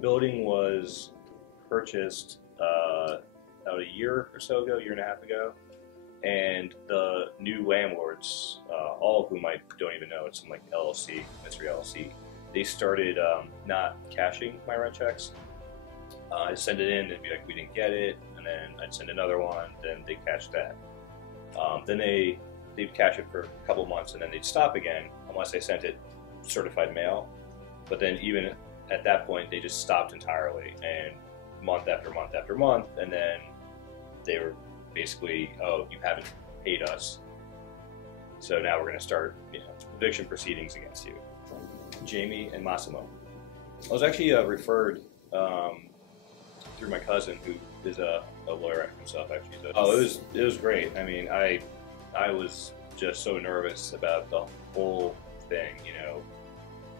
building was purchased about a year or so ago, year and a half ago, and the new landlords, all of whom I don't even know, it's some like LLC, mystery LLC, they started not cashing my rent checks. I'd send it in, they'd be like, we didn't get it, and then I'd send another one, then they'd cash that. Then they'd cash it for a couple months, and then they'd stop again, unless I sent it certified mail. But then even at that point, they just stopped entirely, and month after month after month, and then they were basically, oh, you haven't paid us, so now we're going to start, eviction proceedings against you. Jamie and Massimo. I was actually referred through my cousin, who is a lawyer himself, actually. So, it was great. I mean, I was just so nervous about the whole thing,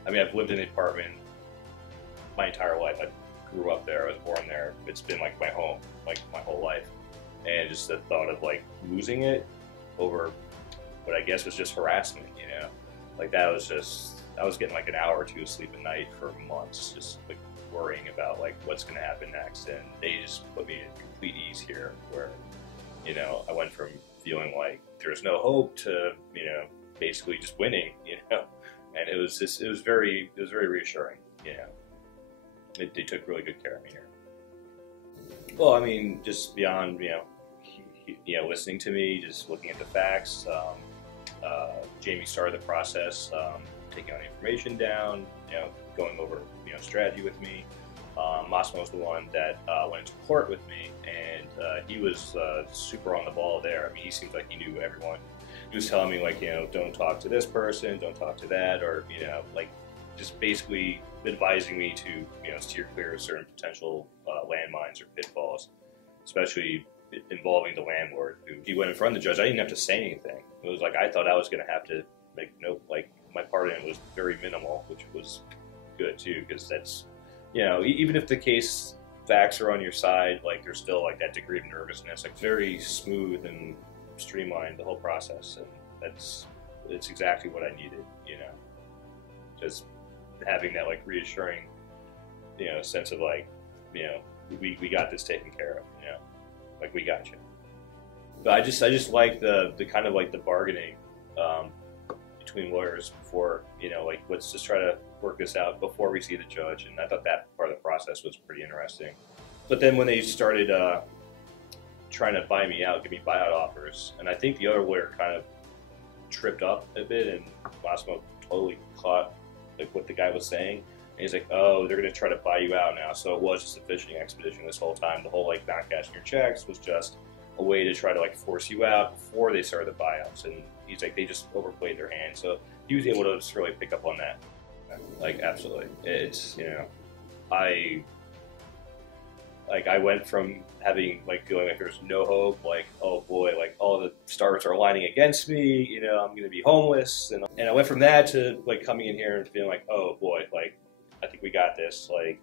I mean, I've lived in an apartment my entire life. I grew up there. I was born there. It's been like my home, like my whole life. And just the thought of like losing it over what I guess was just harassment, like that was just, I was getting like an hour or two of sleep at night for months, just like worrying about like what's going to happen next. And they just put me at complete ease here, where, I went from feeling like there's no hope to, basically just winning, and it was very reassuring, They took really good care of me here. Well, I mean, just beyond, listening to me, just looking at the facts. Jamie started the process, taking all the information down, going over, strategy with me. Massimo was the one that went to court with me, and he was super on the ball there. I mean, he seems like he knew everyone. He was telling me, like, don't talk to this person, don't talk to that, or, like, just basically advising me to, steer clear of certain potential landmines or pitfalls, especially involving the landlord. He went in front of the judge. I didn't have to say anything. It was like I thought I was going to have to make note. Like my part in it was very minimal, which was good too, because that's, even if the case facts are on your side, like there's still like that degree of nervousness. Like very smooth and streamlined the whole process, and it's exactly what I needed. Just having that like reassuring, sense of like, we got this taken care of. Like we got you. But I just like the kind of like the bargaining between lawyers before, like let's just try to work this out before we see the judge. And I thought that part of the process was pretty interesting. But then when they started trying to buy me out, give me buyout offers, and I think the other lawyer kind of tripped up a bit, and Massimo totally caught like what the guy was saying. And he's like, oh, they're going to try to buy you out now. So it was just a fishing expedition this whole time. The whole like not cashing your checks was just a way to try to like force you out before they started the buyouts. And he's like, they just overplayed their hand. So he was able to just really pick up on that. Like, absolutely. It's, I went from having like feeling like there's no hope, like, oh boy, like all the stars are aligning against me, I'm going to be homeless. And I went from that to like coming in here and feeling like, oh boy, like, I think we got this. Like,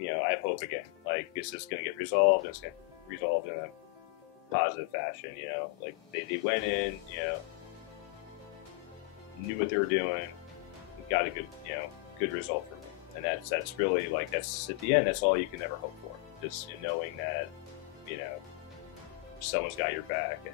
I have hope again. Like, is this going to get resolved? And it's going to resolve in a positive fashion, Like, they went in, knew what they were doing, got a good result for me. And that's really, like, that's, at the end, that's all you can ever hope for. Just knowing that, someone's got your back.